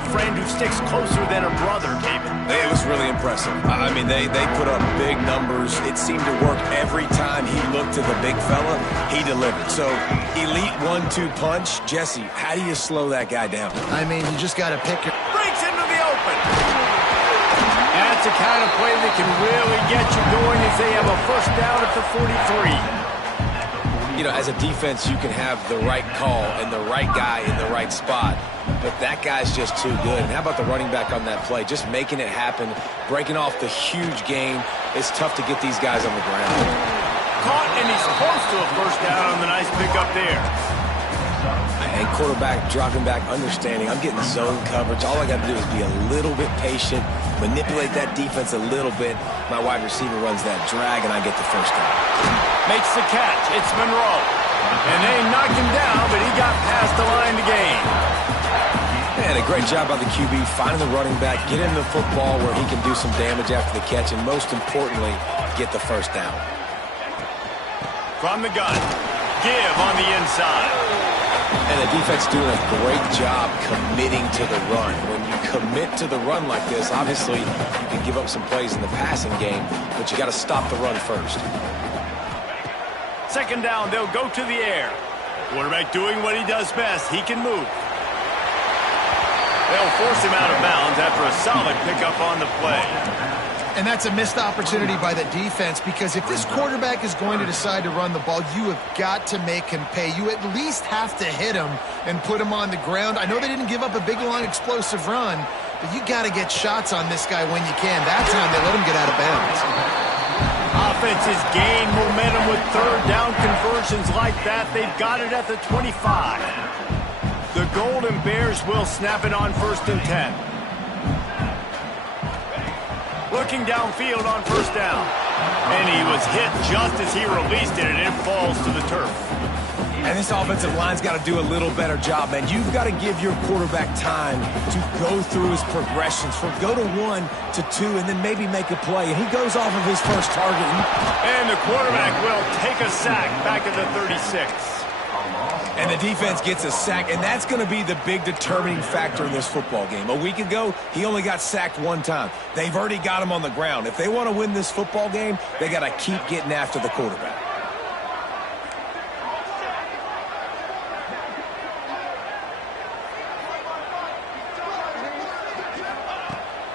a friend who sticks closer than a brother, David. It was really impressive. I mean, they put up big numbers. It seemed to work every time he looked to the big fella. He delivered. So, elite 1-2 punch. Jesse, how do you slow that guy down? I mean, you just got to pick your... Breaks into the open. That's the kind of play that can really get you going as they have a first down at the 43. You know, as a defense, you can have the right call and the right guy in the right spot, but that guy's just too good. And how about the running back on that play? Just making it happen, breaking off the huge gain. It's tough to get these guys on the ground. Caught, and he's close to a first down on the nice pickup there. And quarterback dropping back, understanding I'm getting zone coverage. All I got to do is be a little bit patient, manipulate that defense a little bit. My wide receiver runs that drag, and I get the first down. Makes the catch. It's Monroe. And they knocked him down, but he got past the line to gain. Man, a great job by the QB, finding the running back, get him the football where he can do some damage after the catch, and most importantly, get the first down. From the gun, give on the inside. And the defense doing a great job committing to the run. When you commit to the run like this, obviously you can give up some plays in the passing game, but you got to stop the run first. Second down, they'll go to the air. Quarterback doing what he does best. He can move. They'll force him out of bounds after a solid pickup on the play. And that's a missed opportunity by the defense, because if this quarterback is going to decide to run the ball, you have got to make him pay. You at least have to hit him and put him on the ground. I know they didn't give up a big, long, explosive run, but you got to get shots on this guy when you can. That time they let him get out of bounds. Offense has gained momentum with third down conversions like that. They've got it at the 25. The Golden Bears will snap it on 1st and 10. Looking downfield on first down. And he was hit just as he released it, and it falls to the turf. And this offensive line's got to do a little better job, man. You've got to give your quarterback time to go through his progressions from go to 1 to 2 and then maybe make a play. And he goes off of his first target. And the quarterback will take a sack back at the 36. And the defense gets a sack, and that's going to be the big determining factor in this football game. A week ago, he only got sacked one time. They've already got him on the ground. If they want to win this football game, they got to keep getting after the quarterback.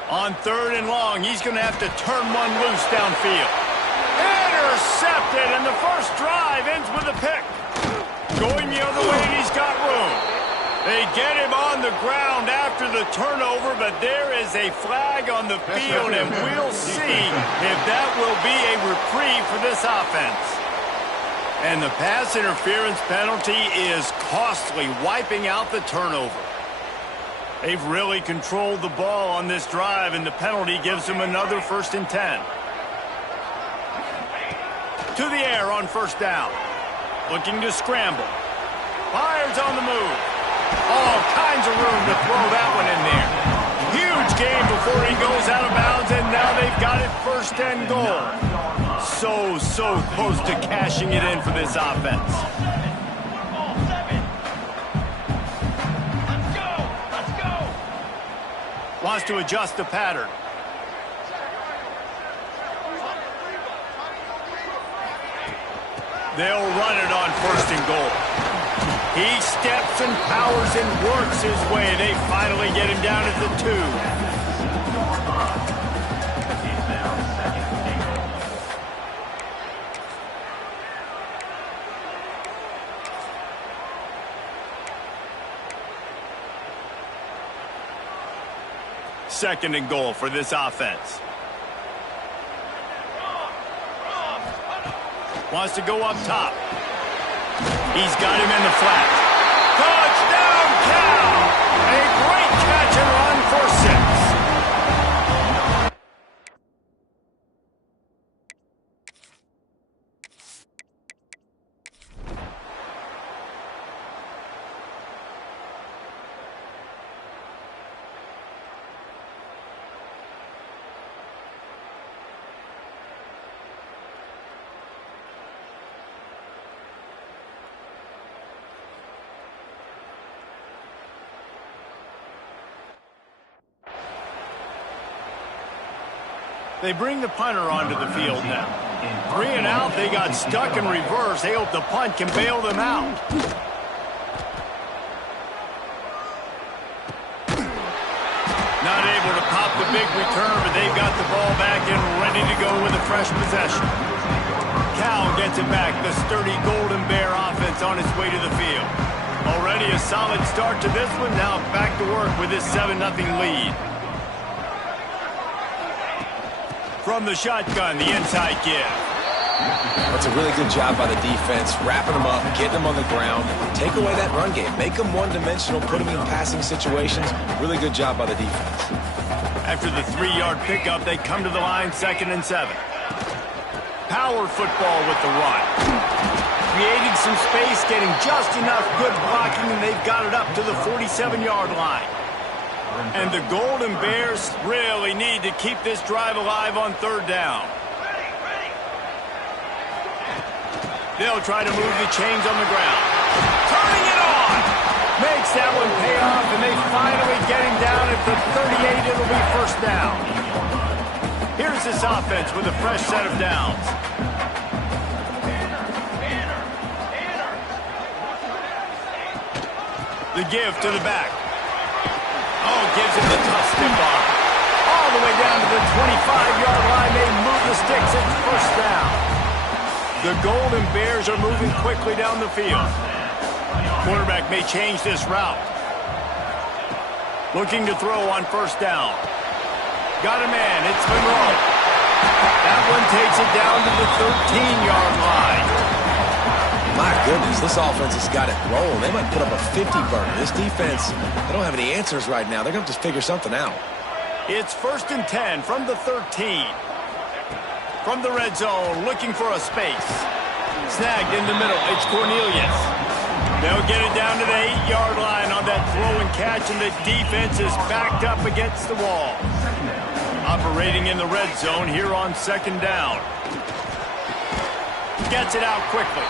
On 3rd and long, he's going to have to turn one loose downfield. Intercepted, and the first drive ends with a pick. Going the other way, and he's got room. They get him on the ground after the turnover, but there is a flag on the field, and we'll see if that will be a reprieve for this offense. And the pass interference penalty is costly, wiping out the turnover. They've really controlled the ball on this drive, and the penalty gives them another 1st and 10. To the air on first down. Looking to scramble. Fires on the move. All kinds of room to throw that one in there. Huge gain before he goes out of bounds, and now they've got it 1st and goal. So close to cashing it in for this offense. Wants to adjust the pattern. They'll run it on 1st and goal. He steps and powers and works his way. They finally get him down at the 2. 2nd and goal for this offense. Wants to go up top. He's got him in the flat. Touchdown, Cal! A great catch and run for 6. They bring the punter onto the field now. 3 and out. They got stuck in reverse. They hope the punt can bail them out. Not able to pop the big return, but they've got the ball back and ready to go with a fresh possession. Cal gets it back. The sturdy Golden Bear offense on its way to the field. Already a solid start to this one. Now back to work with this 7-0 lead. From the shotgun, the inside give. That's a really good job by the defense, wrapping them up, getting them on the ground, take away that run game, make them one-dimensional, put them in passing situations. Really good job by the defense. After the 3-yard pickup, they come to the line 2nd and 7. Power football with the run. Creating some space, getting just enough good blocking, and they've got it up to the 47-yard line. And the Golden Bears really need to keep this drive alive on 3rd down. They'll try to move the chains on the ground. Turning it on! Makes that one pay off, and they finally get him down at the 38. It'll be 1st down. Here's this offense with a fresh set of downs. The give to the back. Oh, gives him the tough stiff arm. All the way down to the 25-yard line. They move the sticks. It's 1st down. The Golden Bears are moving quickly down the field. Quarterback may change this route. Looking to throw on 1st down. Got a man. It's Monroe. That one takes it down to the 13-yard line. My goodness, this offense has got it rolling. They might put up a 50-burner. This defense, they don't have any answers right now. They're going to have to figure something out. It's 1st and 10 from the 13. From the red zone, looking for a space. Snagged in the middle. It's Cornelius. They'll get it down to the 8-yard line on that throw and catch, and the defense is backed up against the wall. Operating in the red zone here on 2nd down. Gets it out quickly.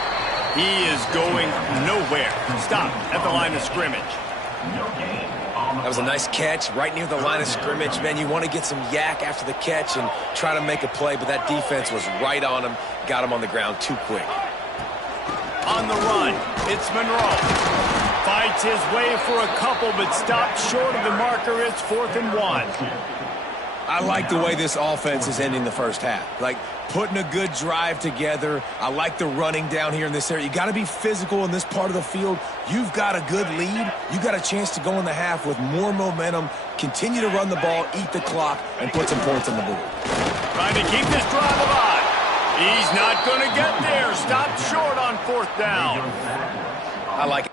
He is going nowhere. Stop at the line of scrimmage. That was a nice catch right near the line of scrimmage. Man, you want to get some yak after the catch and try to make a play, but that defense was right on him. Got him on the ground too quick. On the run, it's Monroe. Fights his way for a couple, but stops short of the marker. It's 4th and 1. I like the way this offense is ending the 1st half. Like, putting a good drive together. I like the running down here in this area. You got to be physical in this part of the field. You've got a good lead. You got a chance to go in the half with more momentum, continue to run the ball, eat the clock, and put some points on the board. Trying to keep this drive alive. He's not going to get there. Stopped short on 4th down. I like it.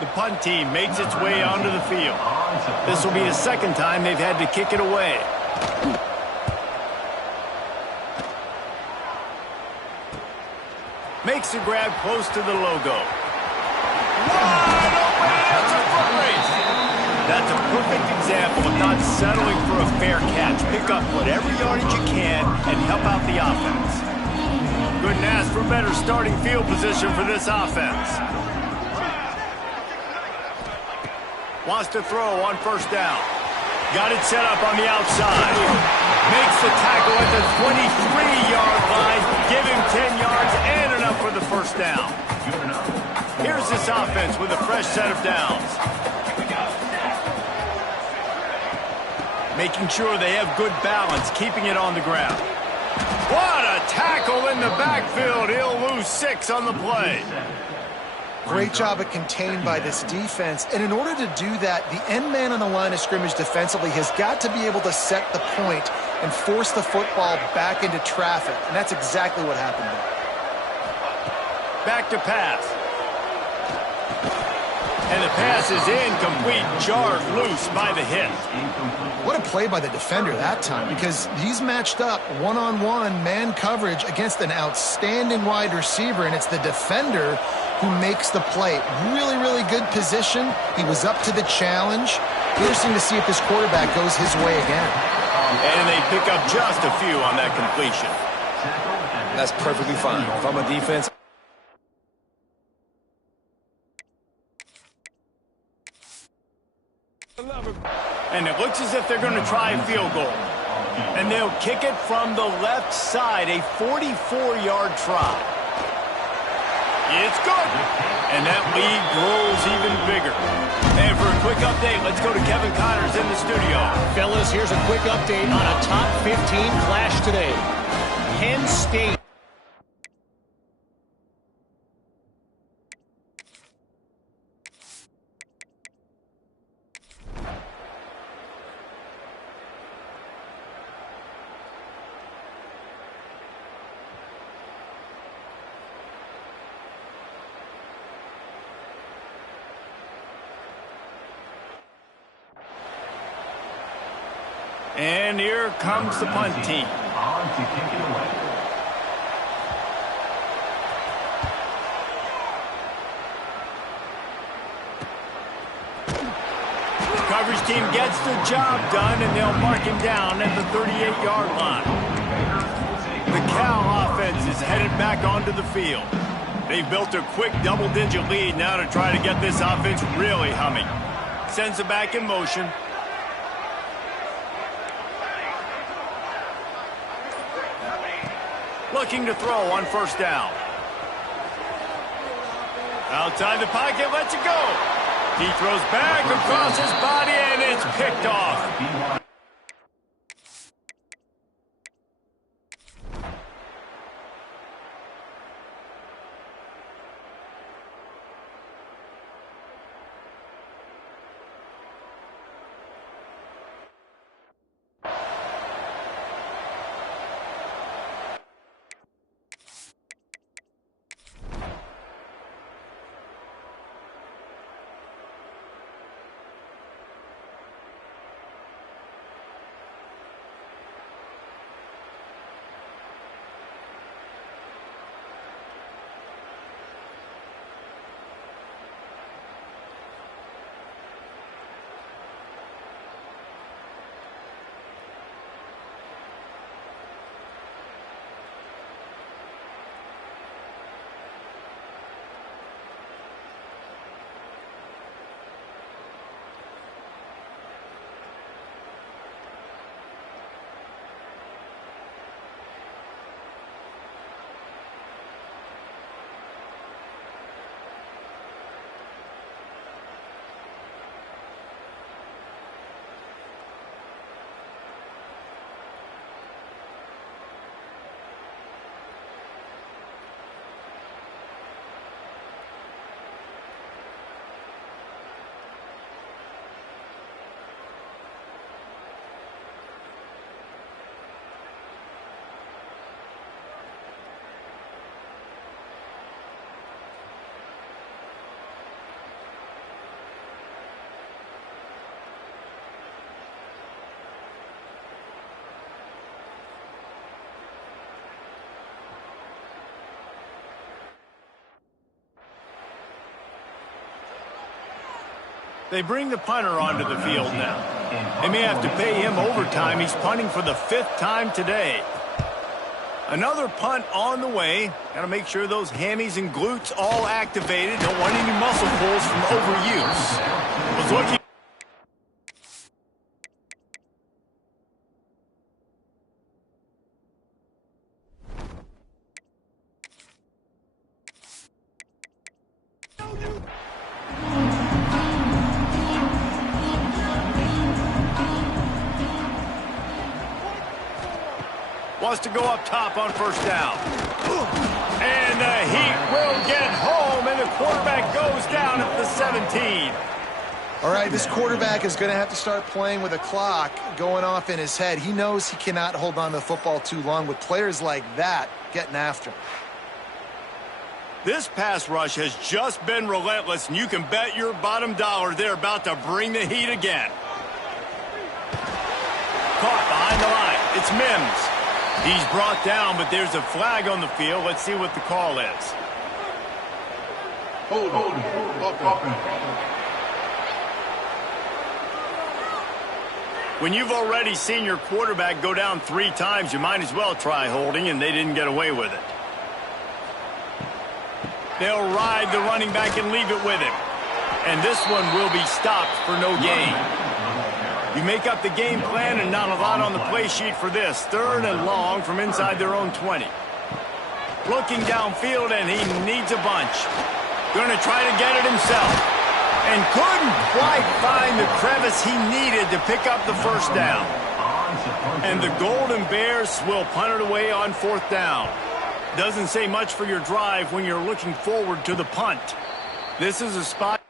The punt team makes its way onto the field. This will be the 2nd time they've had to kick it away. Makes the grab close to the logo. Wide open! That's a foot race. That's a perfect example of not settling for a fair catch. Pick up whatever yardage you can and help out the offense. Couldn't ask for better starting field position for this offense. Wants to throw on 1st down. Got it set up on the outside. Makes the tackle at the 23-yard line. Give him 10 yards and enough for the 1st down. Here's this offense with a fresh set of downs. Making sure they have good balance, keeping it on the ground. What a tackle in the backfield. He'll lose 6 on the play. Great job at contained by this defense. And in order to do that, the end man on the line of scrimmage defensively has got to be able to set the point and force the football back into traffic. And that's exactly what happened there. Back to pass. And the pass is incomplete, jarred loose by the hit. What a play by the defender that time, because he's matched up one-on-one man coverage against an outstanding wide receiver, and it's the defender who makes the play. Really, really good position. He was up to the challenge. Interesting to see if this quarterback goes his way again. And they pick up just a few on that completion. That's perfectly fine. If I'm a defense, and it looks as if they're going to try a field goal. And they'll kick it from the left side, a 44-yard try. It's good. And that lead grows even bigger. And for a quick update, let's go to Kevin Connors in the studio. Fellas, here's a quick update on a top 15 clash today. Penn State. And here comes the punt team. On to kick it away. Coverage team gets the job done, and they'll mark him down at the 38-yard line. The Cal offense is headed back onto the field. They've built a quick double-digit lead now to try to get this offense really humming. Sends it back in motion. Looking to throw on first down. Outside the pocket, lets it go. He throws back across his body, and it's picked off. They bring the punter onto the field now. They may have to pay him overtime. He's punting for the 5th time today. Another punt on the way. Got to make sure those hammies and glutes all activated. Don't want any muscle pulls from overuse. Was looking. Wants to go up top on first down. And the Heat will get home, and the quarterback goes down at the 17. All right, this quarterback is going to have to start playing with a clock going off in his head. He knows he cannot hold on to the football too long with players like that getting after him. This pass rush has just been relentless, and you can bet your bottom dollar they're about to bring the heat again. Caught behind the line. It's Mims. He's brought down, but there's a flag on the field. Let's see what the call is. Hold on. When you've already seen your quarterback go down 3 times, you might as well try holding, and they didn't get away with it. They'll ride the running back and leave it with him. And this one will be stopped for no gain. You make up the game plan and not a lot on the play sheet for this. 3rd and long from inside their own 20. Looking downfield, and he needs a bunch. Going to try to get it himself. And couldn't quite find the crevice he needed to pick up the first down. And the Golden Bears will punt it away on 4th down. Doesn't say much for your drive when you're looking forward to the punt. This is a spot.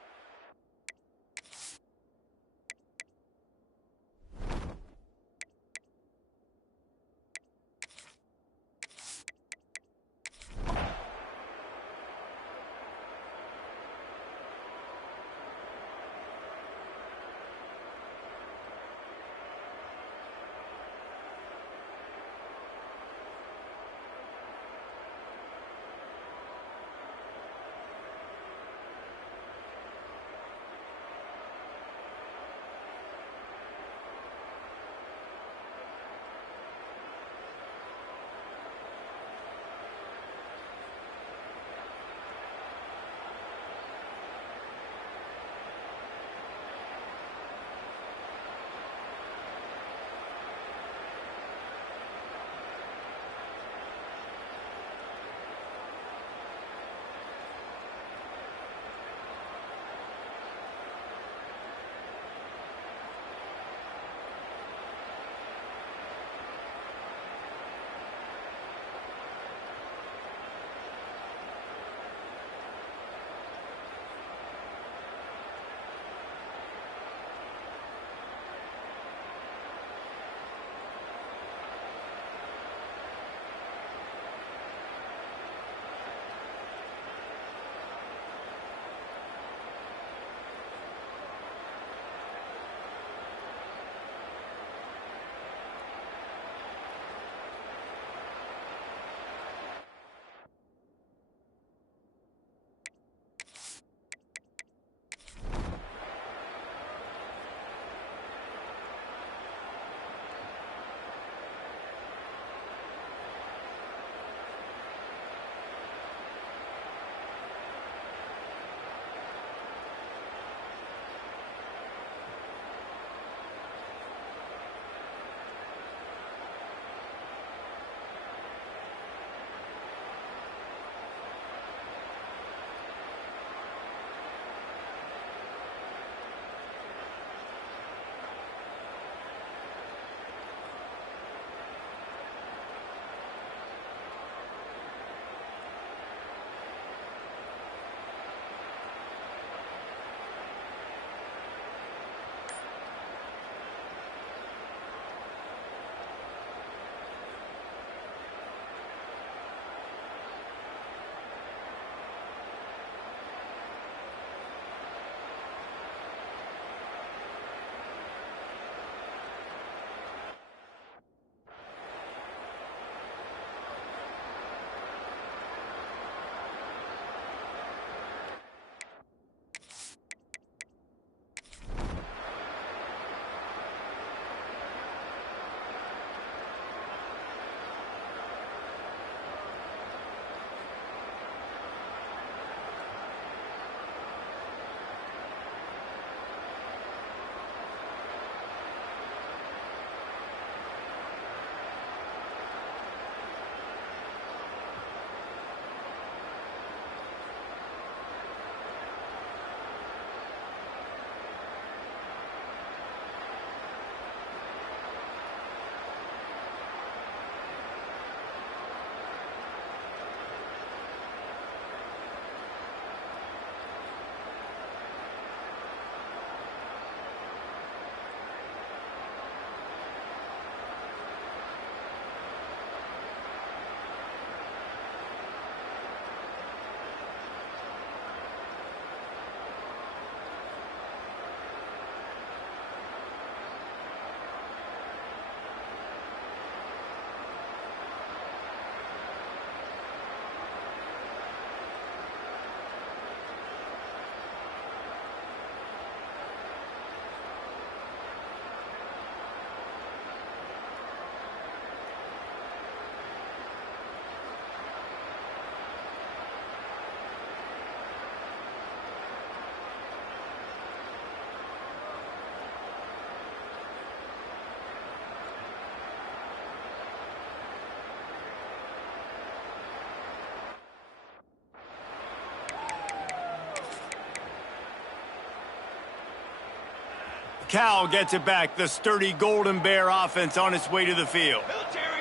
Cal gets it back. The sturdy Golden Bear offense on its way to the field.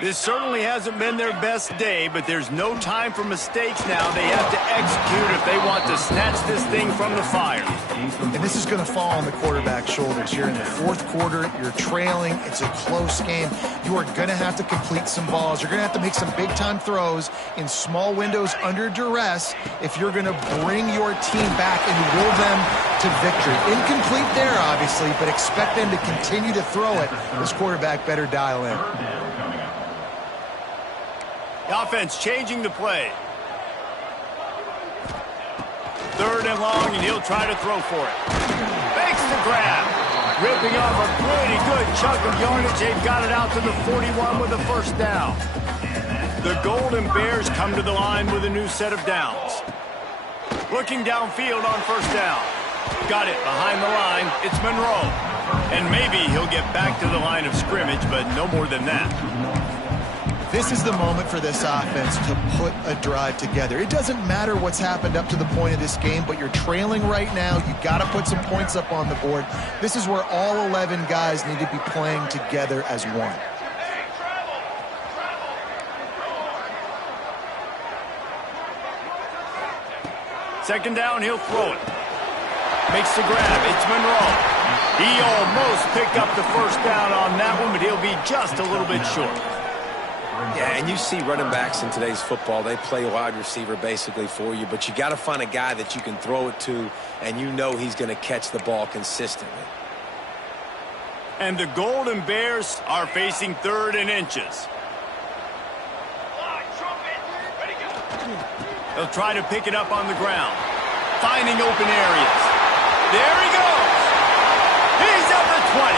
This certainly hasn't been their best day, but there's no time for mistakes now. They have to execute if they want to snatch this thing from the fire. And this is going to fall on the quarterback's shoulders. You're in the fourth quarter. You're trailing. It's a close game. You are going to have to complete some balls. You're going to have to make some big-time throws in small windows under duress if you're going to bring your team back and will them to victory. Incomplete there, obviously, but expect them to continue to throw it. This quarterback better dial in. The offense changing the play. Third and long, and he'll try to throw for it. Makes the grab. Ripping off a pretty good chunk of yardage. They've got it out to the 41 with a first down. The Golden Bears come to the line with a new set of downs. Looking downfield on first down. Got it behind the line. It's Monroe. And maybe he'll get back to the line of scrimmage, but no more than that. This is the moment for this offense to put a drive together. It doesn't matter what's happened up to the point of this game, but you're trailing right now. You got to put some points up on the board. This is where all 11 guys need to be playing together as one. Second down, he'll throw it. Makes the grab. It's Monroe. He almost picked up the first down on that one, but he'll be just a little bit short. Yeah, and you see running backs in today's football, they play wide receiver basically for you, but you got to find a guy that you can throw it to, and you know he's going to catch the ball consistently. And the Golden Bears are facing third and inches. They'll try to pick it up on the ground, finding open areas. There he goes. He's at the 20.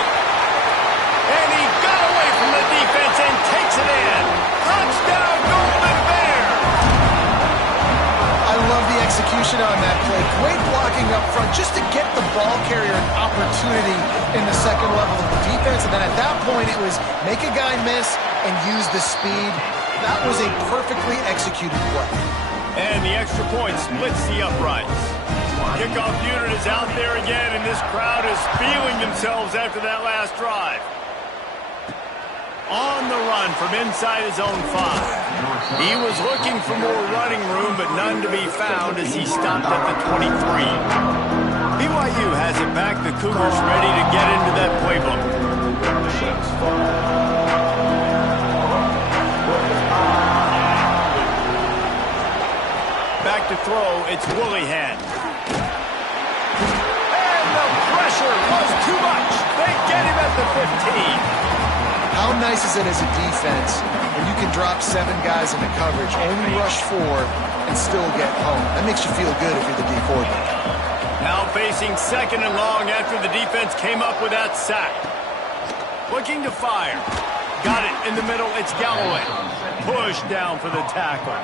And he got away from the defense and takes it in. Touchdown, Golden Bears! I love the execution on that play. Great blocking up front just to get the ball carrier an opportunity in the second level of the defense. And then at that point, it was make a guy miss and use the speed. That was a perfectly executed play. And the extra point splits the uprights. Kickoff unit is out there again, and this crowd is feeling themselves after that last drive. On the run from inside his own 5. He was looking for more running room, but none to be found as he stopped at the 23. BYU has it back. The Cougars ready to get into that playbook. Back to throw, it's Woolihan. And the pressure was too much. They get him at the 15. How nice is it as a defense when you can drop 7 guys into coverage, only rush 4, and still get home? That makes you feel good if you're the D coordinator. Now facing second and long after the defense came up with that sack. Looking to fire. Got it in the middle. It's Galloway. Push down for the tackle.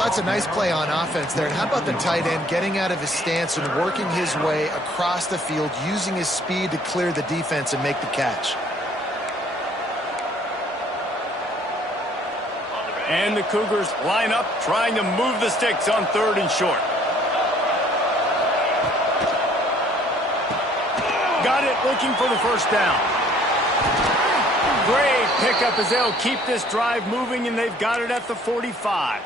That's a nice play on offense there. And how about the tight end getting out of his stance and working his way across the field, using his speed to clear the defense and make the catch? And the Cougars line up, trying to move the sticks on third and short. Got it, looking for the first down. Great pickup as they'll keep this drive moving, and they've got it at the 45.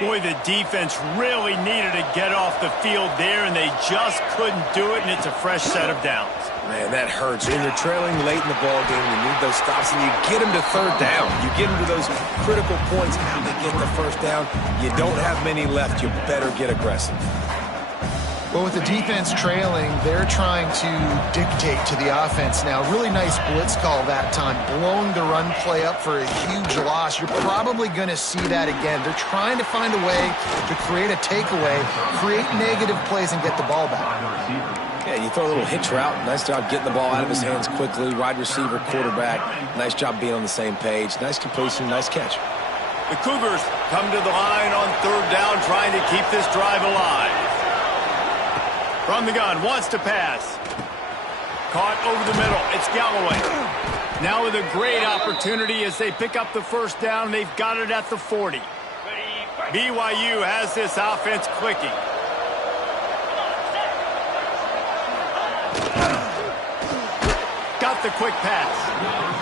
Boy, the defense really needed to get off the field there, and they just couldn't do it, and it's a fresh set of downs. Man, that hurts. When you're trailing late in the ball game, you need those stops, and you get them to third down. You get them to those critical points. Now they get the first down. You don't have many left. You better get aggressive. Well, with the defense trailing, they're trying to dictate to the offense now. Really nice blitz call that time, blowing the run play up for a huge loss. You're probably going to see that again. They're trying to find a way to create a takeaway, create negative plays, and get the ball back. Yeah, you throw a little hitch route. Nice job getting the ball out of his hands quickly. Wide receiver, quarterback. Nice job being on the same page. Nice completion, nice catch. The Cougars come to the line on third down, trying to keep this drive alive. From the gun, wants to pass. Caught over the middle. It's Galloway. Now with a great opportunity as they pick up the first down. They've got it at the 40. BYU has this offense clicking. got the quick pass.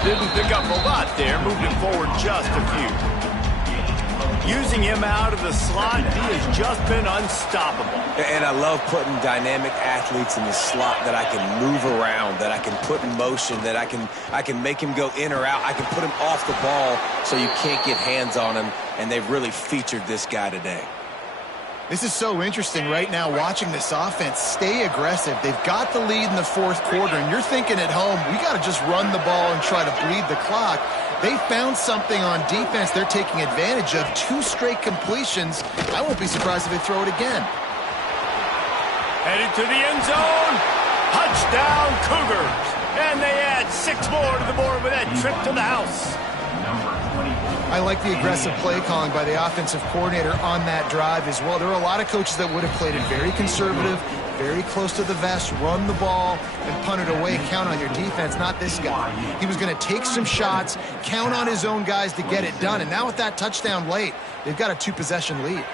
Didn't pick up a lot there, moved it forward just a few. Using him out of the slot, he has just been unstoppable. And I love putting dynamic athletes in the slot that I can move around, that I can put in motion, that I can make him go in or out. I can put him off the ball so you can't get hands on him, and they've really featured this guy today. This is so interesting right now watching this offense stay aggressive. They've got the lead in the fourth quarter, and you're thinking at home, we got to just run the ball and try to bleed the clock. They found something on defense they're taking advantage of. 2 straight completions. I won't be surprised if they throw it again. Headed to the end zone. Touchdown, Cougars. And they add 6 more to the board with that trip to the house. I like the aggressive play calling by the offensive coordinator on that drive as well. There are a lot of coaches that would have played it very conservative, very close to the vest, run the ball, and punt it away, count on your defense. Not this guy. He was going to take some shots, count on his own guys to get it done. And now with that touchdown late, they've got a 2-possession lead.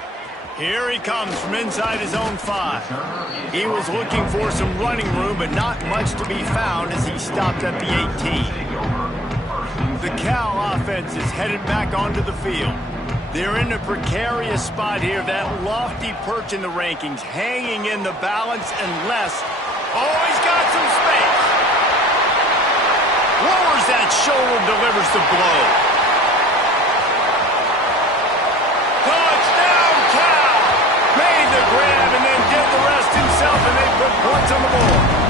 Here he comes from inside his own 5. He was looking for some running room, but not much to be found as he stopped at the 18. The Cal offense is headed back onto the field. They're in a precarious spot here, that lofty perch in the rankings, hanging in the balance unless... Oh, he's got some space. Lowers that shoulder, delivers the blow. Touchdown, Cal! Made the grab and then did the rest himself, and they put points on the board.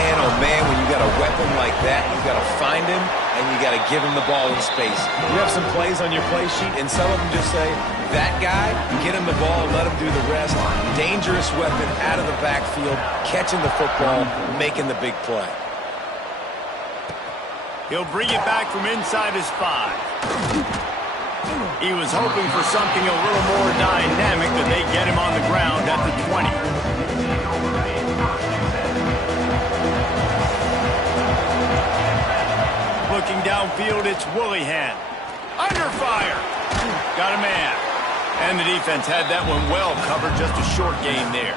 Man, oh man, when you got a weapon like that, you got to find him and you got to give him the ball in space. You have some plays on your play sheet, and some of them just say, that guy, get him the ball, let him do the rest. Dangerous weapon out of the backfield, catching the football, making the big play. He'll bring it back from inside his 5. He was hoping for something a little more dynamic, but they get him on the ground at the 20. Looking downfield, it's Willihan. Under fire. Got a man. And the defense had that one well covered, just a short gain there.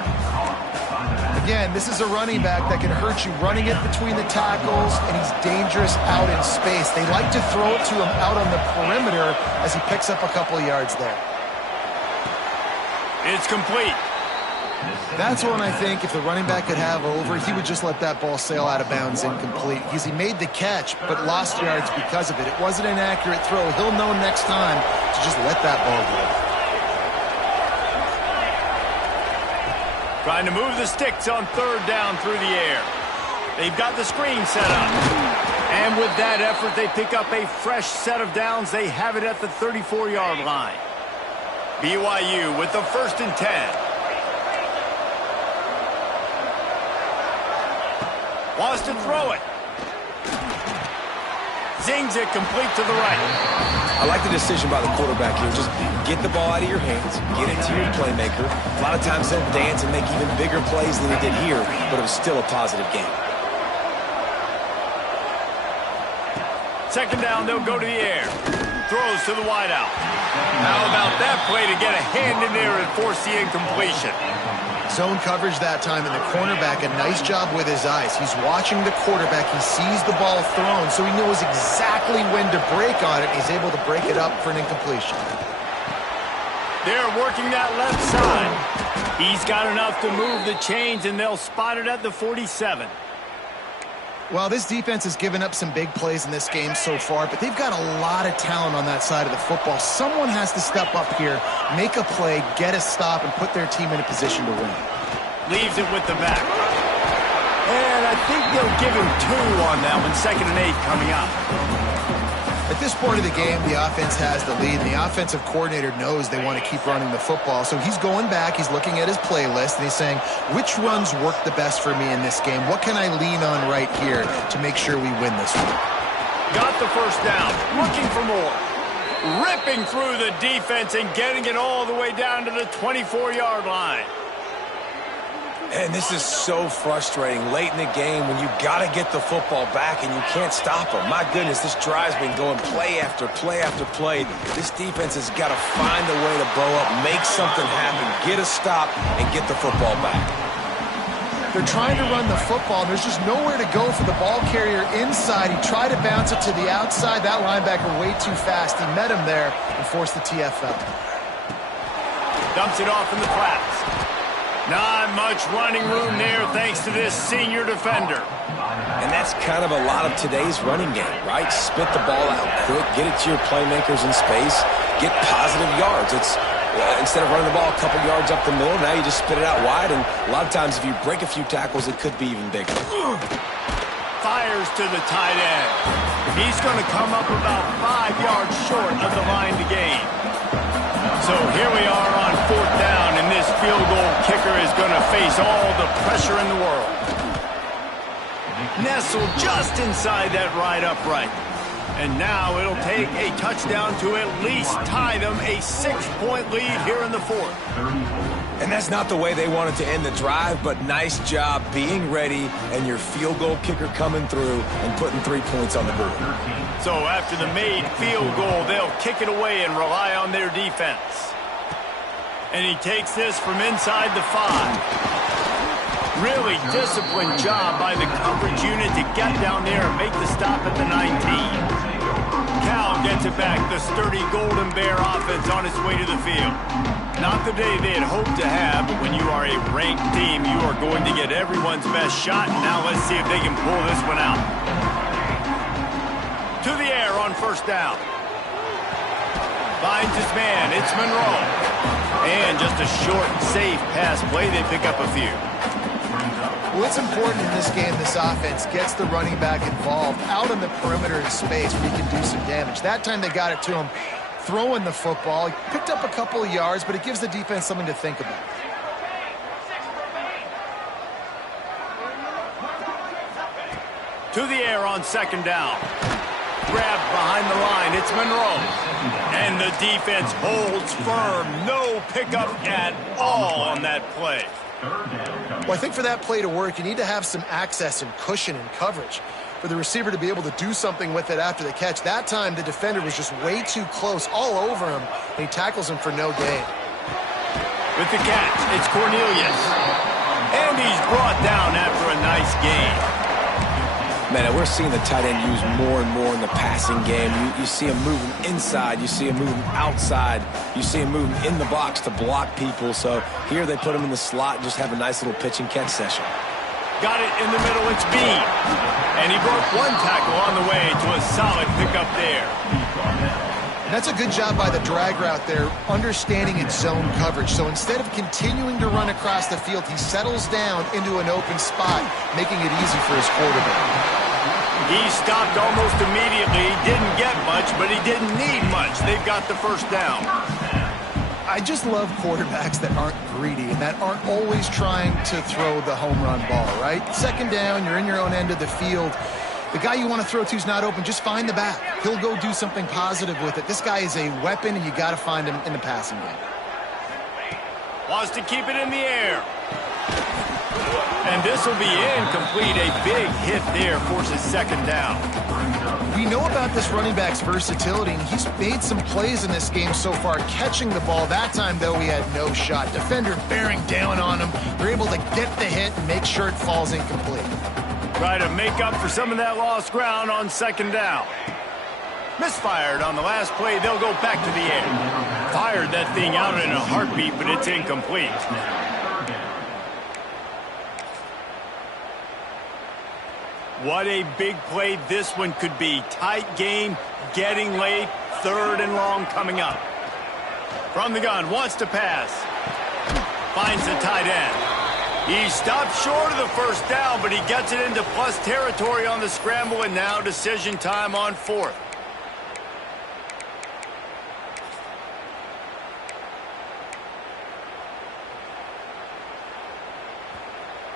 Again, this is a running back that can hurt you running it between the tackles, and he's dangerous out in space. They like to throw it to him out on the perimeter as he picks up a couple of yards there. It's complete. That's one I think if the running back could have over, he would just let that ball sail out of bounds incomplete. Because he made the catch, but lost yards because of it. It wasn't an accurate throw. He'll know next time to just let that ball go. Trying to move the sticks on 3rd down through the air. They've got the screen set up. And with that effort, they pick up a fresh set of downs. They have it at the 34-yard line. BYU with the 1st and 10. Wants to throw it. Zings it complete to the right. I like the decision by the quarterback here. Just get the ball out of your hands, get it to your playmaker. A lot of times they'll dance and make even bigger plays than he did here, but it was still a positive game. 2nd down, they'll go to the air. Throws to the wideout. How about that play to get a hand in there and force the incompletion? Zone coverage that time, and the cornerback, a nice job with his eyes. He's watching the quarterback. He sees the ball thrown, so he knows exactly when to break on it. He's able to break it up for an incompletion. They're working that left side. He's got enough to move the chains, and they'll spot it at the 47. Well, this defense has given up some big plays in this game so far, but they've got a lot of talent on that side of the football. Someone has to step up here, make a play, get a stop, and put their team in a position to win. Leaves it with the back. And I think they'll give him 2 on that one. 2nd and 8 coming up. At this point of the game, the offense has the lead, and the offensive coordinator knows they want to keep running the football. So he's going back, he's looking at his playlist, and he's saying, which runs work the best for me in this game? What can I lean on right here to make sure we win this one? Got the 1st down, looking for more. Ripping through the defense and getting it all the way down to the 24-yard line. And this is so frustrating late in the game when you got to get the football back and you can't stop them. My goodness, this drive's been going play after play after play. This defense has got to find a way to blow up, make something happen, get a stop, and get the football back. They're trying to run the football, and there's just nowhere to go for the ball carrier inside. He tried to bounce it to the outside. That linebacker way too fast. He met him there and forced the TFL. Dumps it off in the flats. Not much running room there thanks to this senior defender. And that's kind of a lot of today's running game, right? Spit the ball out quick, get it to your playmakers in space, get positive yards. It's instead of running the ball a couple yards up the middle, now you just spit it out wide, and a lot of times if you break a few tackles, it could be even bigger. Fires to the tight end. He's going to come up about 5 yards short of the line to gain. So here we are on 4th down, and this field goal kicker is going to face all the pressure in the world. Nestled just inside that right upright. And now it'll take a touchdown to at least tie them a 6-point lead here in the 4th. And that's not the way they wanted to end the drive, but nice job being ready and your field goal kicker coming through and putting 3 points on the board. So after the made field goal, they'll kick it away and rely on their defense. And he takes this from inside the 5. Really disciplined job by the coverage unit to get down there and make the stop at the 19. Cal gets it back, the sturdy Golden Bear offense on its way to the field. Not the day they had hoped to have, but when you are a ranked team, you are going to get everyone's best shot. Now let's see if they can pull this one out. To the air on 1st down. Finds his man, it's Monroe. And just a short, safe pass play, they pick up a few. Well, it's important in this game this offense gets the running back involved out on the perimeter in space where he can do some damage. That time they got it to him throwing the football. He picked up a couple of yards, but it gives the defense something to think about. To the air on 2nd down. Grabbed behind the line, it's Monroe. And the defense holds firm. No pickup at all on that play. Well, I think for that play to work, you need to have some access and cushion and coverage for the receiver to be able to do something with it after the catch. That time, the defender was just way too close, all over him, and he tackles him for no gain. With the catch, it's Cornelius. And he's brought down after a nice gain. Man, we're seeing the tight end used more and more in the passing game. You see him moving inside. You see him moving outside. You see him moving in the box to block people. So here they put him in the slot and just have a nice little pitch and catch session. Got it in the middle. It's Bean. And he broke one tackle on the way to a solid pickup there. That's a good job by the drag route there, understanding its zone coverage. So instead of continuing to run across the field, he settles down into an open spot, making it easy for his quarterback. He stopped almost immediately. Didn't get much, but he didn't need much. They've got the 1st down. I just love quarterbacks that aren't greedy and that aren't always trying to throw the home run ball, right? 2nd down, you're in your own end of the field. The guy you want to throw to is not open. Just find the back. He'll go do something positive with it. This guy is a weapon, and you got to find him in the passing game. Wants to keep it in the air. And this will be incomplete. A big hit there forces 2nd down. We know about this running back's versatility, and he's made some plays in this game so far, catching the ball. That time, though, he had no shot. Defender bearing down on him. They're able to get the hit and make sure it falls incomplete. Try to make up for some of that lost ground on 2nd down. Misfired on the last play. They'll go back to the air. Fired that thing out in a heartbeat, but it's incomplete. What a big play this one could be. Tight game, getting late, 3rd and long coming up. From the gun, wants to pass. Finds the tight end. He stopped short of the 1st down, but he gets it into plus territory on the scramble, and now decision time on 4th.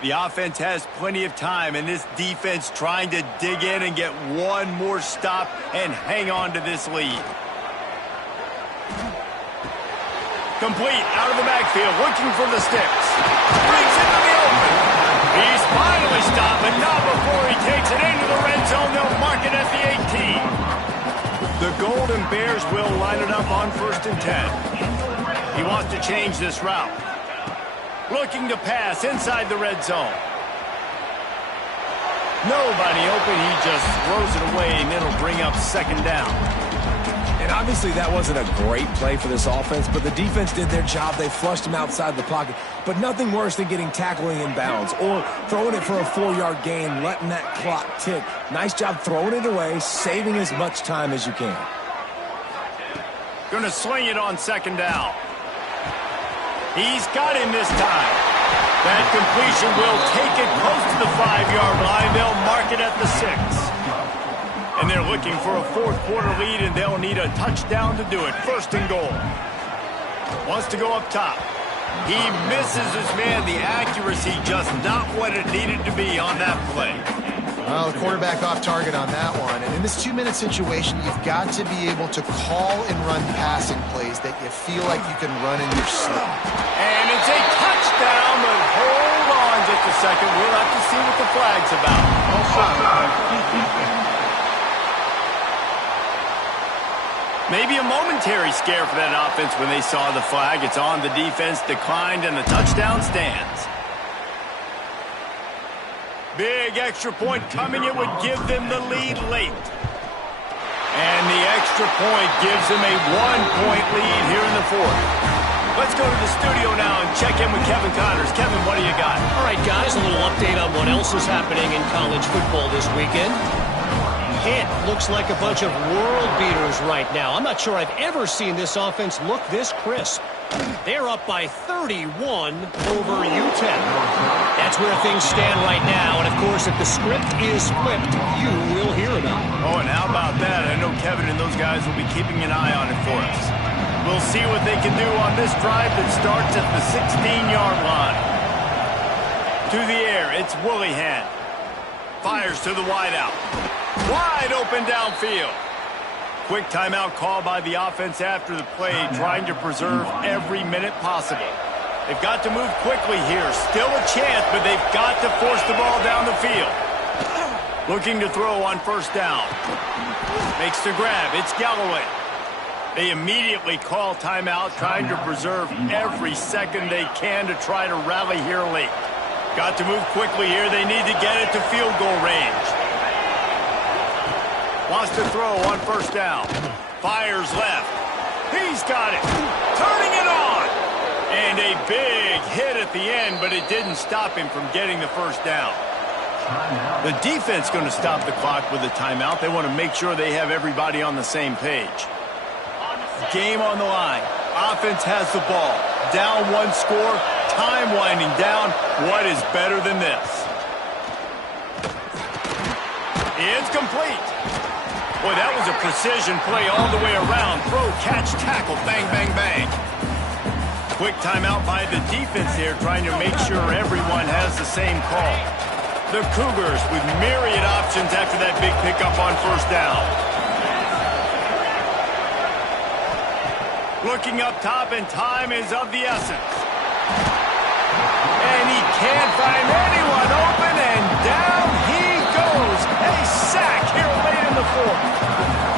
The offense has plenty of time, and this defense trying to dig in and get one more stop and hang on to this lead. Complete out of the backfield, looking for the sticks. Brings into the open. He's finally stopped, but not before he takes it into the red zone. They'll mark it at the 18. The Golden Bears will line it up on 1st and 10. He wants to change this route. Looking to pass inside the red zone. Nobody open. He just throws it away, and it'll bring up second down. And obviously that wasn't a great play for this offense, but the defense did their job. They flushed him outside the pocket. But nothing worse than getting tackling in bounds or throwing it for a 4-yard gain, letting that clock tick. Nice job throwing it away, saving as much time as you can. Going to swing it on second down. He's got him this time. That completion will take it close to the 5-yard line. They'll mark it at the 6. And they're looking for a fourth-quarter lead, and they'll need a touchdown to do it. First and goal. Wants to go up top. He misses his man. The accuracy just not what it needed to be on that play. Well, the quarterback off target on that one. And in this 2-minute situation, you've got to be able to call and run passing plays that you feel like you can run in your sleep. And it's a touchdown, but hold on just a second. We'll have to see what the flag's about. Maybe a momentary scare for that offense when they saw the flag. It's on, the defense declined, and the touchdown stands. Big extra point coming. It would give them the lead late. And the extra point gives them a 1-point lead here in the fourth. Let's go to the studio now and check in with Kevin Connors. Kevin, what do you got? All right, guys, a little update on what else is happening in college football this weekend. It looks like a bunch of world beaters right now. I'm not sure I've ever seen this offense look this crisp. They're up by 31 over UTEP. That's where things stand right now. And, of course, if the script is flipped, you will hear about it. Oh, and how about that? I know Kevin and those guys will be keeping an eye on it for us. We'll see what they can do on this drive that starts at the 16-yard line. To the air, it's Willihan. Fires to the wideout. Wide open downfield. Quick timeout call by the offense after the play, trying to preserve every minute possible. They've got to move quickly here. Still a chance, but they've got to force the ball down the field. Looking to throw on first down. Makes the grab. It's Galloway. They immediately call timeout, trying to preserve every second they can to try to rally here late. Got to move quickly here. They need to get it to field goal range. Wants to throw on first down. Fires left. He's got it. Turning it on. And a big hit at the end, but it didn't stop him from getting the first down. The defense going to stop the clock with a timeout. They want to make sure they have everybody on the same page. Game on the line. Offense has the ball. Down one score. Time winding down. What is better than this? It's complete. Boy, that was a precision play all the way around. Throw, catch, tackle, bang, bang, bang. Quick timeout by the defense there, trying to make sure everyone has the same call. The Cougars with myriad options after that big pickup on first down. Looking up top, and time is of the essence. And he can't find anyone open, and down he goes. A sack here late in the fourth.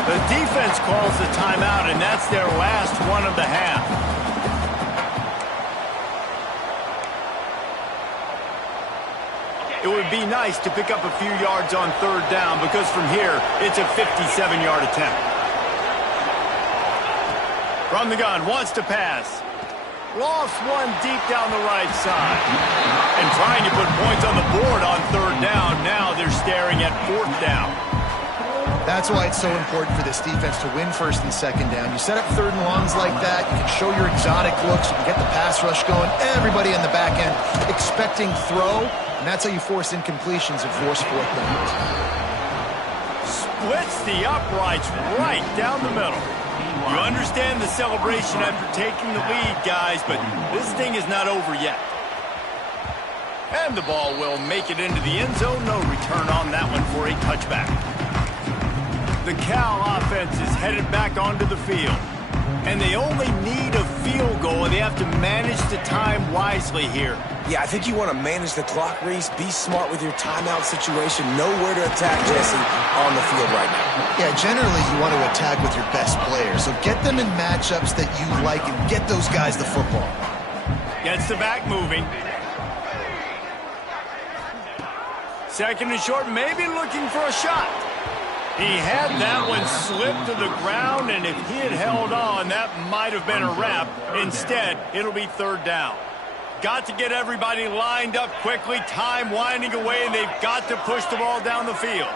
The defense calls the timeout, and that's their last one of the half. It would be nice to pick up a few yards on third down, because from here, it's a 57-yard attempt. From the gun, wants to pass. Lost one deep down the right side. And trying to put points on the board on third down. Now they're staring at fourth down. That's why it's so important for this defense to win first and second down. You set up third and longs like that, you can show your exotic looks, you can get the pass rush going, everybody in the back end expecting throw, and that's how you force incompletions and force fourth downs. Splits the uprights right down the middle. You understand the celebration after taking the lead, guys, but this thing is not over yet. And the ball will make it into the end zone. No return on that one for a touchback. The Cal offense is headed back onto the field. And they only need a field goal, and they have to manage the time wisely here. Yeah, I think you want to manage the clock, Reese. Be smart with your timeout situation. Know where to attack, Jesse, on the field right now. Yeah, generally you want to attack with your best players. So get them in matchups that you like and get those guys the football. Second and short, maybe looking for a shot. He had that one slip to the ground, and if he had held on, that might have been a wrap. Instead, it'll be third down. Got to get everybody lined up quickly, time winding away, and they've got to push the ball down the field.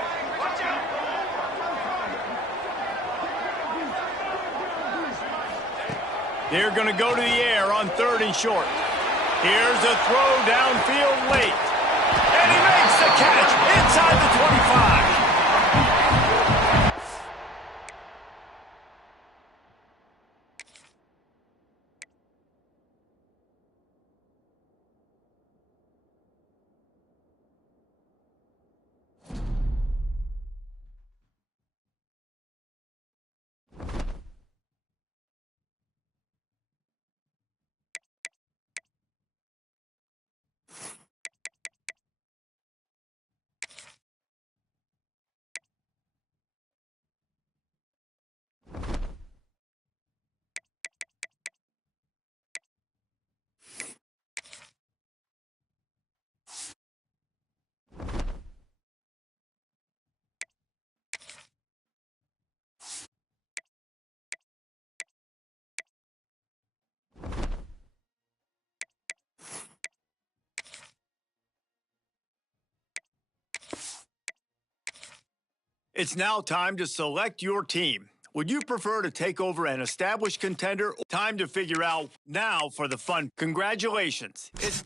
They're going to go to the air on third and short. Here's a throw downfield late. And he makes the catch inside the 25. It's now time to select your team. Would you prefer to take over an established contender? Time to figure out now for the fun. Congratulations. It's